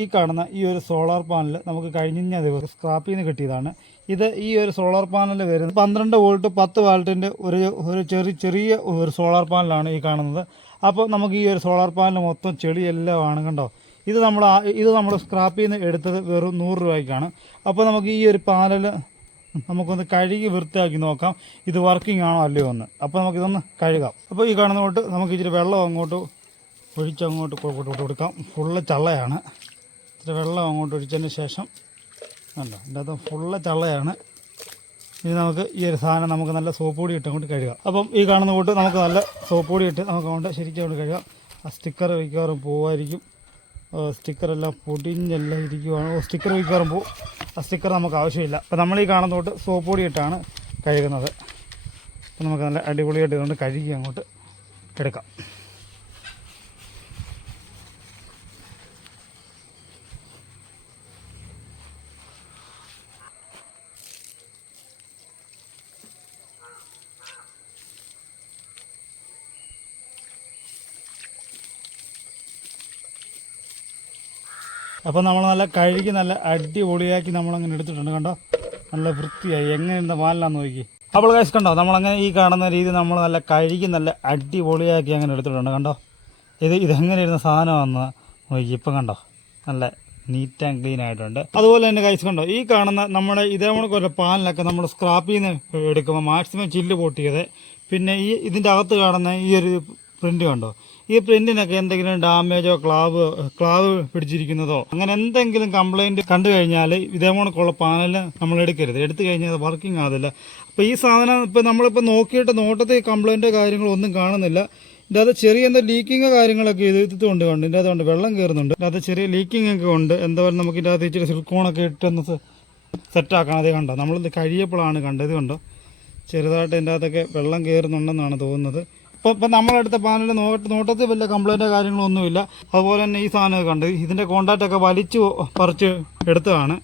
ഈ കാണുന്ന ഈ ഒരു സോളാർ പാനൽ നമുക്ക് കഴിഞ്ഞ ദിവസം സ്ക്രാപ്പിൽ നിന്ന് കിട്ടിയതാണ്. ഇത് ഈ ഒരു സോളാർ പാനൽ വരുന്നത് 12 വോൾട്ട് 10 വാൾട്ടിൻ്റെ ഒരു ചെറിയ ഒരു സോളാർ പാനലാണ് ഈ കാണുന്നത്. അപ്പോൾ നമുക്ക് ഈ ഒരു സോളാർ പാനൽ മൊത്തം ചെളിയെല്ലാം ആണ് കണ്ടോ. ഇത് നമ്മൾ സ്ക്രാപ്പിൽ നിന്ന് എടുത്തത് വെറും 100 രൂപയ്ക്കാണ്. അപ്പോൾ നമുക്ക് ഈ ഒരു പാനൽ നമുക്കൊന്ന് കഴുകി വൃത്തിയാക്കി നോക്കാം, ഇത് വർക്കിംഗ് ആണോ അല്ലയോ എന്ന്. അപ്പോൾ നമുക്കിതൊന്ന് കഴുകാം. അപ്പോൾ ഈ കാണുന്ന തൊട്ട് നമുക്ക് ഇച്ചിരി വെള്ളം അങ്ങോട്ട് ഒഴിച്ചങ്ങോട്ട് കൊടുക്കാം. ഫുള്ള് ചള്ളയാണ്. ഇച്ചിരി വെള്ളം അങ്ങോട്ട് ഒഴിച്ചതിന് ശേഷം കണ്ടോ, ഇതിൻ്റെ അകത്ത് ഫുള്ള് ചള്ളയാണ്. ഇനി നമുക്ക് ഈ ഒരു സാധനം നമുക്ക് നല്ല സോപ്പ് പൊടി ഇട്ട് അങ്ങോട്ട് കഴുകാം. അപ്പം ഈ കാണുന്ന തൊട്ട് നമുക്ക് നല്ല സോപ്പ് പൊടി ഇട്ട് നമുക്ക് അങ്ങോട്ട് ശരിക്കും അങ്ങോട്ട് കഴുകാം. ആ സ്റ്റിക്കർ വയ്ക്കാറും പോവായിരിക്കും, സ്റ്റിക്കറെല്ലാം പൊടിഞ്ഞെല്ലാം ഇരിക്കുവാണ്. സ്റ്റിക്കർ വയ്ക്കാറും പോവും, ആ സ്റ്റിക്കർ നമുക്ക് ആവശ്യമില്ല. അപ്പോൾ നമ്മൾ ഈ കാണുന്ന തൊട്ട് സോപ്പ് പൊടി ഇട്ടാണ് കഴുകുന്നത്. അപ്പോൾ നമുക്ക് നല്ല അടിപൊളിയായിട്ട് ഇതുകൊണ്ട് കഴുകി അങ്ങോട്ട് എടുക്കാം. അപ്പോൾ നമ്മൾ നല്ല കഴുകി നല്ല അടിപൊളിയാക്കി നമ്മളങ്ങനെ എടുത്തിട്ടുണ്ട്. കണ്ടോ, നല്ല വൃത്തിയായി. എങ്ങനെ ഇരുന്ന പാലിലാന്ന് നോക്കി. അപ്പോൾ ഗൈസ് കണ്ടോ, നമ്മളങ്ങനെ ഈ കാണുന്ന രീതി നമ്മൾ നല്ല കഴുകി നല്ല അടിപൊളിയാക്കി അങ്ങനെ എടുത്തിട്ടുണ്ട്. കണ്ടോ, ഇതെങ്ങനെ ഇരുന്ന സാധനമാണെന്ന് നോക്കി. ഇപ്പം കണ്ടോ, നല്ല നീറ്റ് ആൻഡ് ക്ലീൻ ആയിട്ടുണ്ട്. അതുപോലെ തന്നെ ഗൈസ് കണ്ടോ, ഈ കാണുന്ന നമ്മുടെ ഇതേപോലെ പാലിലൊക്കെ നമ്മൾ സ്ക്രാപ്പിൽ നിന്ന് എടുക്കുമ്പോൾ മാക്സിമം ചില്ല് പൊട്ടിയത്, പിന്നെ ഇതിൻ്റെ അകത്ത് കാണുന്ന ഈ ഒരു പ്രിൻ്റ് കണ്ടോ, ഈ പ്രിന്റിനൊക്കെ എന്തെങ്കിലും ഡാമേജോ ക്ലാവ് പിടിച്ചിരിക്കുന്നതോ അങ്ങനെ എന്തെങ്കിലും കംപ്ലൈൻറ്റ് കണ്ടു കഴിഞ്ഞാൽ ഇതേപോണക്കുള്ള പാനൽ നമ്മൾ എടുക്കരുത്. എടുത്തു കഴിഞ്ഞാൽ അത് വർക്കിംഗ് ആകില്ല. അപ്പോൾ ഈ സാധനം ഇപ്പോൾ നമ്മളിപ്പോൾ നോക്കിയിട്ട് നോട്ടത്തിൽ കംപ്ലൈൻറ്റോ കാര്യങ്ങളോ ഒന്നും കാണുന്നില്ല. ഇതിൻ്റെ അത് ചെറിയ എന്താ ലീക്കിങ്ങോ കാര്യങ്ങളൊക്കെ ഇത് കൊണ്ട് ഇതിൻ്റെ അതുകൊണ്ട് വെള്ളം കയറുന്നുണ്ട്. അത് ചെറിയ ലീക്കിംഗ് ഒക്കെ ഉണ്ട്. എന്തായാലും നമുക്ക് ഇതിൻ്റെ അകത്ത് ഇച്ചിരി സിലിക്കോണൊക്കെ ഇട്ടൊന്ന് സെറ്റാക്കണം. അതേ കണ്ടോ, നമ്മളിത് കഴിയപ്പോഴാണ് കണ്ടത്. കണ്ടോ, ചെറുതായിട്ട് ഇതിൻ്റെ അകത്തൊക്കെ വെള്ളം കയറുന്നുണ്ടെന്നാണ് തോന്നുന്നത്. ഇപ്പം നമ്മളെടുത്ത പാനൽ നോട്ടത്തിൽ വലിയ കംപ്ലൈൻറ്റോ കാര്യങ്ങളൊന്നുമില്ല. അതുപോലെ തന്നെ ഈ സാധനം കണ്ട് ഇതിൻ്റെ കോണ്ടാക്റ്റൊക്കെ വലിച്ചു പറിച്ച് എടുത്തതാണ്.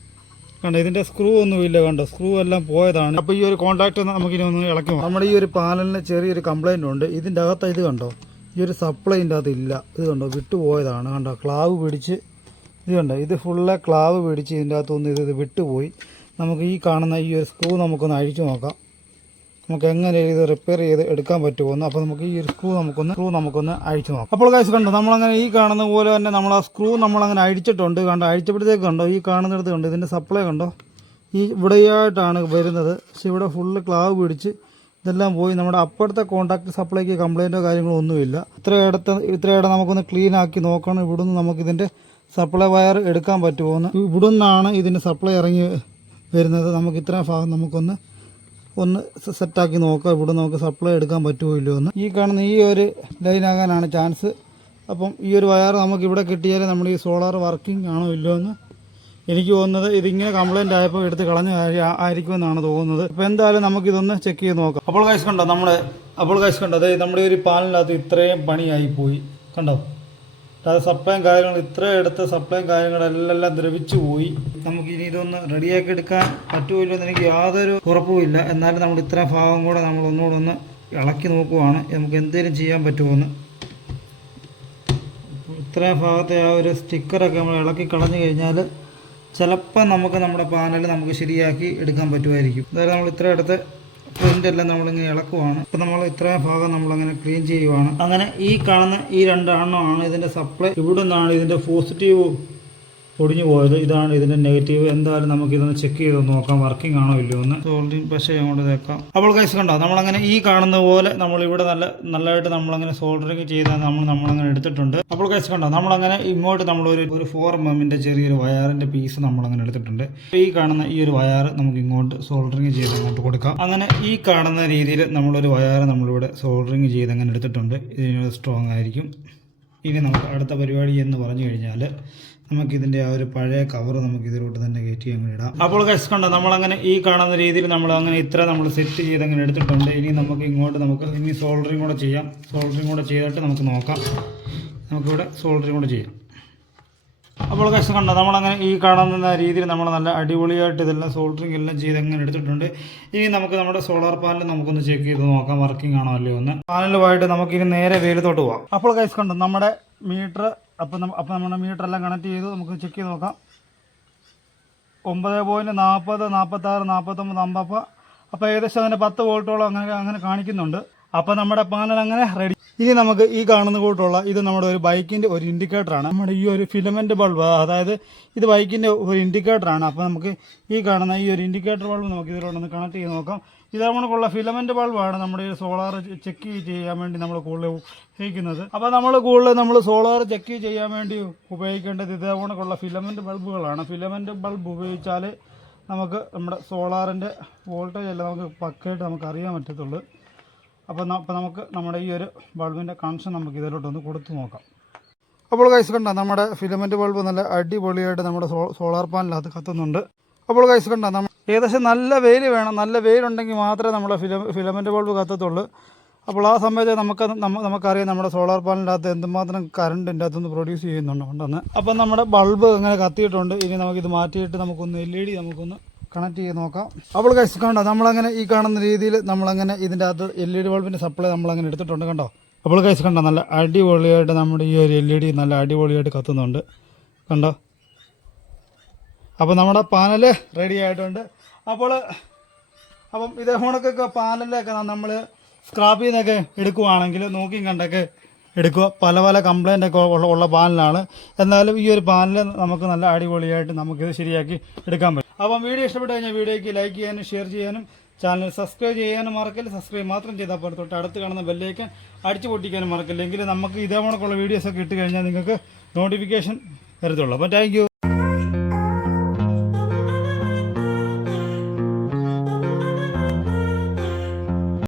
കണ്ടോ, ഇതിൻ്റെ സ്ക്രൂ ഒന്നുമില്ല. കണ്ടോ, സ്ക്രൂ എല്ലാം പോയതാണ്. അപ്പോൾ ഈ ഒരു കോണ്ടാക്റ്റ് നമുക്കിനി ഒന്ന് ഇളക്കി നോക്കാം. നമ്മുടെ ഈ ഒരു പാനലിന് ചെറിയൊരു കംപ്ലൈൻ്റ് ഉണ്ട്. ഇതിൻ്റെ അകത്ത് ഇത് കണ്ടോ, ഈ ഒരു സപ്ലൈൻ്റെ അകത്ത് ഇല്ല. ഇത് കണ്ടോ, വിട്ടുപോയതാണ്. കണ്ടോ, ക്ലാവ് പിടിച്ച് ഇത് കണ്ടോ, ഇത് ഫുള്ള് ക്ലാവ് പിടിച്ച് ഇതിൻ്റെ അകത്തൊന്ന് ഇത് വിട്ടുപോയി. നമുക്ക് ഈ കാണുന്ന ഈ ഒരു സ്ക്രൂ നമുക്കൊന്ന് അഴിച്ചു നോക്കാം, നമുക്ക് എങ്ങനെ ഇത് റിപ്പയർ ചെയ്ത് എടുക്കാൻ പറ്റുമോ. അപ്പോൾ നമുക്ക് ഈ ഒരു സ്ക്രൂ നമുക്കൊന്ന് അഴിച്ചു നോക്കാം. അപ്പോൾ ഗൈസ് കണ്ടോ, നമ്മളങ്ങനെ ഈ കാണുന്ന പോലെ തന്നെ നമ്മൾ ആ സ്ക്രൂ നമ്മളങ്ങനെ അഴിച്ചിട്ടുണ്ട്. കണ്ടോ, അഴിച്ചപ്പോഴത്തേക്ക് കണ്ടോ, ഈ കാണുന്നിടത്ത് കണ്ടോ, ഇതിൻ്റെ സപ്ലൈ കണ്ടോ, ഈ ഇവിടെയായിട്ടാണ് വരുന്നത്. പക്ഷെ ഇവിടെ ഫുള്ള് ക്ലാവ് പിടിച്ച് ഇതെല്ലാം പോയി. നമ്മുടെ അപ്പുറത്തെ കോൺടാക്ട് സപ്ലൈക്ക് കംപ്ലൈൻറ്റോ കാര്യങ്ങളോ ഒന്നുമില്ല. ഇത്രയിടം നമുക്കൊന്ന് ക്ലീൻ ആക്കി നോക്കണം. ഇവിടുന്ന് നമുക്കിതിൻ്റെ സപ്ലൈ വയർ എടുക്കാൻ പറ്റുമോ എന്ന്. ഇവിടുന്നാണ് ഇതിൻ്റെ സപ്ലൈ ഇറങ്ങി വരുന്നത്. നമുക്ക് ഇത്രയും ഭാഗം നമുക്കൊന്ന് സെറ്റാക്കി നോക്കാം. ഇവിടെ നമുക്ക് സപ്ലൈ എടുക്കാൻ പറ്റുമോ ഇല്ലയോ എന്ന്. ഈ കാണുന്ന ഈ ഒരു ലൈനാകാനാണ് ചാൻസ്. അപ്പം ഈ ഒരു വയർ നമുക്ക് ഇവിടെ കിട്ടിയാൽ നമ്മുടെ ഈ സോളാർ വർക്കിംഗ് ആണോ ഇല്ലയോ എന്ന് എനിക്ക് തോന്നുന്നത്. ഇതിങ്ങനെ കംപ്ലൈൻറ്റ് ആയപ്പോൾ എടുത്ത് കളഞ്ഞ ആയിരിക്കുമെന്നാണ് തോന്നുന്നത്. അപ്പോൾ എന്തായാലും നമുക്കിതൊന്ന് ചെക്ക് ചെയ്ത് നോക്കാം. അപ്പോൾ ഗൈസ് കണ്ടോ, അതെ നമ്മുടെ ഒരു പാലിനകത്ത് ഇത്രയും പണിയായി പോയി. കണ്ടോ, അത് സപ്ലൈയും കാര്യങ്ങളും ഇത്രയും എടുത്ത് സപ്ലൈയും കാര്യങ്ങളെല്ലാം ദ്രവിച്ചു പോയി. നമുക്ക് ഇനി ഇതൊന്ന് റെഡിയാക്കി എടുക്കാൻ പറ്റുമല്ലോ എന്ന് എനിക്ക് യാതൊരു ഉറപ്പുമില്ല. എന്നാലും നമ്മൾ ഇത്രയും ഭാഗം കൂടെ നമ്മൾ ഒന്നുകൂടെ ഒന്ന് ഇളക്കി നോക്കുവാണ്, നമുക്ക് എന്തെങ്കിലും ചെയ്യാൻ പറ്റുമോയെന്ന്. ഇത്രയും ഭാഗത്തെ ആ ഒരു സ്റ്റിക്കറൊക്കെ നമ്മൾ ഇളക്കി കളഞ്ഞു കഴിഞ്ഞാൽ ചിലപ്പോൾ നമുക്ക് നമ്മുടെ പാനൽ നമുക്ക് ശരിയാക്കി എടുക്കാൻ പറ്റുമായിരിക്കും. അതായത് നമ്മൾ ഇത്രയും എടുത്ത് പ്രിൻ്റെല്ലാം നമ്മളിങ്ങനെ ഇളക്കുവാണ്. അപ്പോൾ നമ്മൾ ഇത്രയും ഭാഗം നമ്മളങ്ങനെ ക്ലീൻ ചെയ്യുവാണ്. അങ്ങനെ ഈ കാണുന്ന ഈ രണ്ടെണ്ണമാണ് ഇതിൻ്റെ സപ്ലൈ. ഇവിടെ നിന്നാണ് ഇതിൻ്റെ പോസിറ്റീവ് ഒടിഞ്ഞു പോയത്, ഇതാണ് ഇതിൻ്റെ നെഗറ്റീവ്. എന്തായാലും നമുക്കിതൊന്ന് ചെക്ക് ചെയ്ത് നോക്കാം വർക്കിംഗ് ആണോ ഇല്ലയോ എന്ന്. സോൾഡറിങ് പശ അങ്ങോട്ട് തേക്കാം. അപ്പോൾ ഗൈസ് കണ്ടോ, നമ്മളങ്ങനെ ഈ കാണുന്ന പോലെ നമ്മളിവിടെ നല്ലതായിട്ട് നമ്മളങ്ങനെ സോൾഡറിങ് ചെയ്താൽ നമ്മളങ്ങനെ എടുത്തിട്ടുണ്ട്. അപ്പോൾ ഗൈസ് കണ്ടോ, നമ്മളങ്ങനെ ഇങ്ങോട്ട് നമ്മളൊരു 4 mm ചെറിയൊരു വയറിൻ്റെ പീസ് നമ്മളങ്ങനെ എടുത്തിട്ടുണ്ട്. ഈ കാണുന്ന ഈ ഒരു വയർ നമുക്ക് ഇങ്ങോട്ട് സോൾഡറിങ് ചെയ്ത് അങ്ങോട്ട് കൊടുക്കാം. അങ്ങനെ ഈ കാണുന്ന രീതിയിൽ നമ്മളൊരു വയർ നമ്മളിവിടെ സോൾഡറിങ് ചെയ്ത് അങ്ങനെ എടുത്തിട്ടുണ്ട്. ഇതിനോട് സ്ട്രോങ് ആയിരിക്കും. ഇനി നമുക്ക് അടുത്ത പരിപാടി എന്ന് പറഞ്ഞു കഴിഞ്ഞാൽ നമുക്കിതിൻ്റെ ആ ഒരു പഴയ കവർ നമുക്ക് ഇതിലോട്ട് തന്നെ കയറ്റി അങ്ങനെ ഇടാം. അപ്പോൾ ഗൈസ് കണ്ടോ, നമ്മളങ്ങനെ ഈ കാണുന്ന രീതിയിൽ നമ്മൾ സെറ്റ് ചെയ്ത് അങ്ങനെ എടുത്തിട്ടുണ്ട്. ഇനി നമുക്ക് ഇനി സോൾഡറിങ് കൂടെ ചെയ്യാം. സോൾഡറിങ് കൂടെ ചെയ്തിട്ട് നമുക്ക് നോക്കാം. നമുക്കിവിടെ സോൾഡറിങ് കൂടെ ചെയ്യാം. അപ്പോൾ ഗൈസ് കണ്ടോ, നമ്മളങ്ങനെ ഈ കാണുന്ന രീതിയിൽ നമ്മൾ നല്ല അടിപൊളിയായിട്ട് ഇതെല്ലാം സോൾഡറിങ് എല്ലാം ചെയ്ത് അങ്ങനെ എടുത്തിട്ടുണ്ട്. ഇനി നമുക്ക് നമ്മുടെ സോളാർ പാനൽ നമുക്കൊന്ന് ചെക്ക് ചെയ്ത് നോക്കാം വർക്കിംഗ് ആണോ അല്ലയോ എന്ന്. പാനലുമായിട്ട് നമുക്കിനി നേരെ വെയിലത്തോട്ട് പോകാം. അപ്പോൾ ഗൈസ് കണ്ടോ, നമ്മുടെ മീറ്റർ അപ്പം നമ്മുടെ മീറ്ററെല്ലാം കണക്ട് ചെയ്തു. നമുക്ക് ചെക്ക് ചെയ്ത് നോക്കാം. 9.40, 46, 49, 50. അപ്പോൾ ഏകദേശം അതിൻ്റെ 10 വോൾട്ടോളം അങ്ങനെ കാണിക്കുന്നുണ്ട്. അപ്പോൾ നമ്മുടെ പാനൽ അങ്ങനെ റെഡി. ഇനി നമുക്ക് ഈ കാണുന്ന കൂട്ടുള്ള ഇത് നമ്മുടെ ഒരു ബൈക്കിൻ്റെ ഒരു ഇൻഡിക്കേറ്ററാണ്. നമ്മുടെ ഈ ഒരു ഫിലമെൻറ്റ് ബൾബ്, അതായത് ഇത് ബൈക്കിൻ്റെ ഒരു ഇൻഡിക്കേറ്ററാണ്. അപ്പോൾ നമുക്ക് ഈ കാണുന്ന ഈ ഒരു ഇൻഡിക്കേറ്റർ ബൾബ് നമുക്ക് ഇതിലോട്ടൊന്ന് കണക്ട് ചെയ്ത് നോക്കാം. ഇത് നമുക്കുള്ള ഫിലമെൻറ്റ് ബൾബാണ് നമ്മുടെ ഈ സോളാർ ചെക്ക് ചെയ്യാൻ വേണ്ടി നമ്മൾ കൂടുതൽ ഉപയോഗിക്കുന്നത്. അപ്പോൾ നമ്മൾ സോളാർ ചെക്ക് ചെയ്യാൻ വേണ്ടി ഉപയോഗിക്കേണ്ടത് ഇതേപോണക്കുള്ള ഫിലമെൻറ്റ് ബൾബുകളാണ്. ഫിലമെൻറ്റ് ബൾബ് ഉപയോഗിച്ചാൽ നമുക്ക് നമ്മുടെ സോളാറിൻ്റെ വോൾട്ടേജ് എല്ലാം നമുക്ക് പക്കയായിട്ട് നമുക്ക് അറിയാൻ പറ്റത്തുള്ളൂ. അപ്പോൾ നമുക്ക് നമ്മുടെ ഈ ഒരു ബൾബിൻ്റെ കണക്ഷൻ നമുക്ക് ഇതിലോട്ടൊന്ന് കൊടുത്തു നോക്കാം. അപ്പോൾ ഗൈസ് കണ്ട നമ്മുടെ ഫിലമെൻറ്റ് ബൾബ് നല്ല അടിപൊളിയായിട്ട് നമ്മുടെ സോളാർ പാനലിനകത്ത് കത്തുന്നുണ്ട്. അപ്പോൾ ഗൈസ് കണ്ട നമ്മൾ ഏകദേശം നല്ല വെയിൽ വേണം. നല്ല വെയിലുണ്ടെങ്കിൽ മാത്രമേ നമ്മുടെ ഫിലമെൻറ്റ് ബൾബ് കത്തത്തുള്ളൂ. അപ്പോൾ ആ സമയത്ത് നമുക്കറിയാം നമ്മുടെ സോളാർ പാനലിനകത്ത് എന്തുമാത്രം കറണ്ടിൻ്റെ അകത്തുനിന്ന് പ്രൊഡ്യൂസ് ചെയ്യുന്നുണ്ടെന്ന്. അപ്പം നമ്മുടെ ബൾബ് അങ്ങനെ കത്തിയിട്ടുണ്ട്. ഇനി നമുക്കിത് മാറ്റിയിട്ട് നമുക്കൊന്ന് LED നമുക്കൊന്ന് കണക്ട് ചെയ്ത് നോക്കാം. അപ്പോൾ ഗൈസ് കണ്ടോ നമ്മളങ്ങനെ ഈ കാണുന്ന രീതിയിൽ നമ്മളങ്ങനെ ഇതിൻ്റെ അകത്ത് LED ബൾബിൻ്റെ സപ്ലൈ നമ്മളങ്ങനെ എടുത്തിട്ടുണ്ട്. കണ്ടോ അപ്പോൾ ഗൈസ് കണ്ടോ നല്ല അടിപൊളിയായിട്ട് നമ്മുടെ ഈ ഒരു LED നല്ല അടിപൊളിയായിട്ട് കത്തുന്നുണ്ട്. കണ്ടോ അപ്പോൾ നമ്മുടെ പാനൽ റെഡി ആയിട്ടുണ്ട്. അപ്പം ഇതേ ഫോണൊക്കെ പാനലൊക്കെ നമ്മൾ സ്ക്രാപ്പിൽ നിന്നൊക്കെ എടുക്കുവാണെങ്കിൽ നോക്കിയും കണ്ടൊക്കെ എടുക്കുക. പല കംപ്ലൈൻ്റ് ഒക്കെ ഉള്ള പാനലാണ്. എന്നാലും ഈ ഒരു പാനൽ നമുക്ക് നല്ല അടിപൊളിയായിട്ട് നമുക്കിത് ശരിയാക്കി എടുക്കാൻ പറ്റും. അപ്പം വീഡിയോ ഇഷ്ടപ്പെട്ട് കഴിഞ്ഞാൽ വീഡിയോയ്ക്ക് ലൈക്ക് ചെയ്യാനും ഷെയർ ചെയ്യാനും ചാനൽ സബ്സ്ക്രൈബ് ചെയ്യാനും മറക്കല്ല. സബ്സ്ക്രൈബ് മാത്രം ചെയ്താൽ പോലെ തൊട്ട് അടുത്ത് കാണുന്ന ബെല്ലൈക്കൻ അടിച്ചു പൊട്ടിക്കാനും മറക്കില്ല. എങ്കിൽ നമുക്ക് ഇതേപോലുള്ള വീഡിയോസൊക്കെ ഇട്ട് കഴിഞ്ഞാൽ നിങ്ങൾക്ക് നോട്ടിഫിക്കേഷൻ വരത്തുള്ളൂ. അപ്പോൾ താങ്ക് യു.